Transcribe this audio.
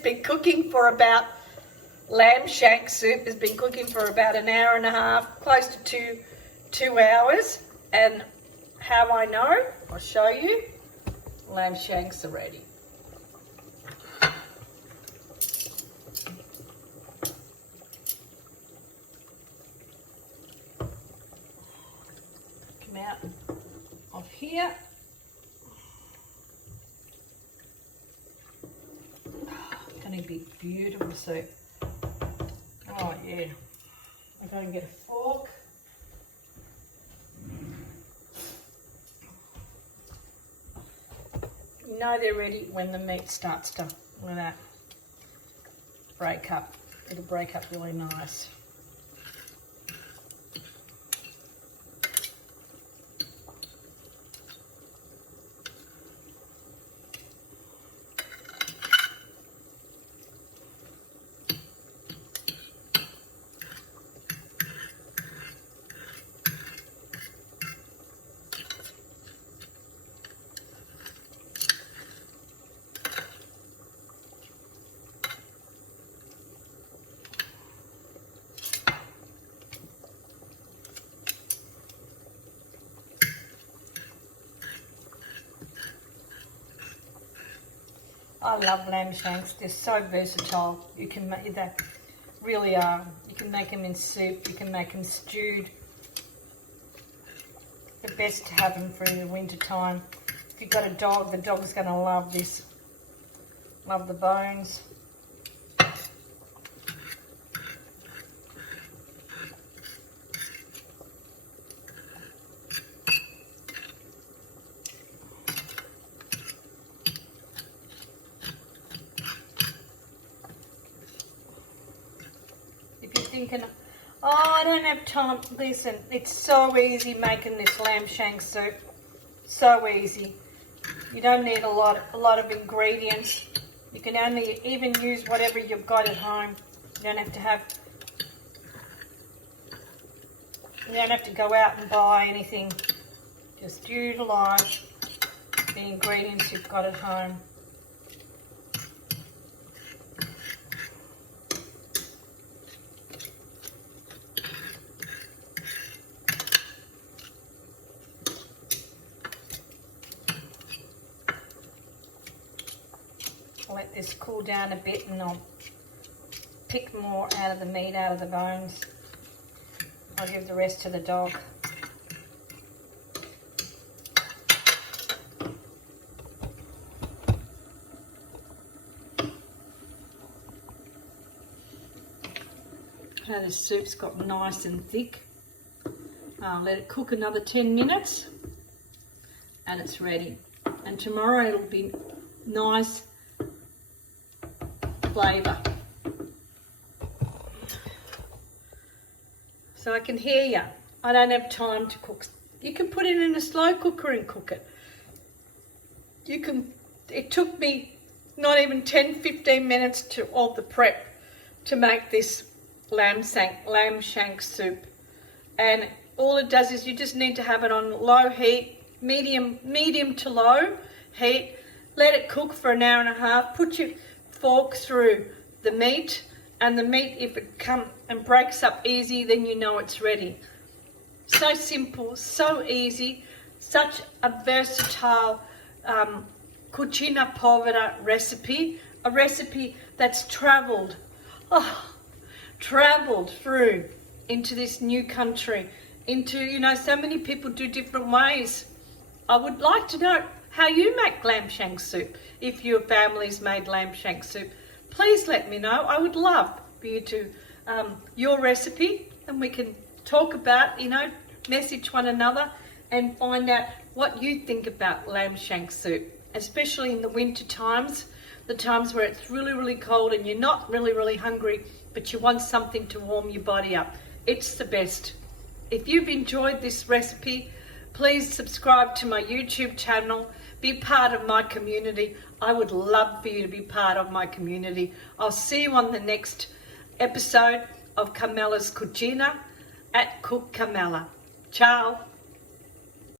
been cooking for about, lamb shank soup has been cooking for about an hour and a half, close to two hours. And how I know, I'll show you. Lamb shanks are ready. Come out of here. Going to be beautiful soup. Oh yeah. I'm going to get a fork. You know they're ready when the meat starts to, look at that, break up. It'll break up really nice. I love lamb shanks. They're so versatile. You can make that, really are. You can make them in soup. You can make them stewed. The best to have them for the winter time. If you've got a dog, the dog's going to love this. Love the bones. Thinking, oh, I don't have time. Listen, it's so easy making this lamb shank soup. So easy. You don't need a lot of ingredients. You can only even use whatever you've got at home. You don't have to go out and buy anything. Just utilize the ingredients you've got at home. Let this cool down a bit and I'll pick more out of the meat, out of the bones. I'll give the rest to the dog. Now the soup's got nice and thick. Let it cook another 10 minutes and it's ready. And tomorrow it'll be nice flavour. So I can hear you. I don't have time to cook. You can put it in a slow cooker and cook it. It took me not even 10-15 minutes to all the prep to make this lamb shank soup. And all it does is you just need to have it on low heat, medium to low heat. Let it cook for an hour and a half. Put your fork through the meat, and the meat, if it comes and breaks up easy, then you know it's ready. So simple, so easy, such a versatile cucina povera recipe, a recipe that's traveled through into this new country, into, so many people do different ways. I would like to know how you make lamb shank soup. If your family's made lamb shank soup, please let me know. I would love for you to, your recipe, and we can talk about, message one another and find out what you think about lamb shank soup, especially in the winter times, the times where it's really, really cold and you're not really, really hungry, but you want something to warm your body up. It's the best. If you've enjoyed this recipe, please subscribe to my YouTube channel. Be part of my community. I would love for you to be part of my community. I'll see you on the next episode of Carmela's Cucina at Cook Carmela. Ciao.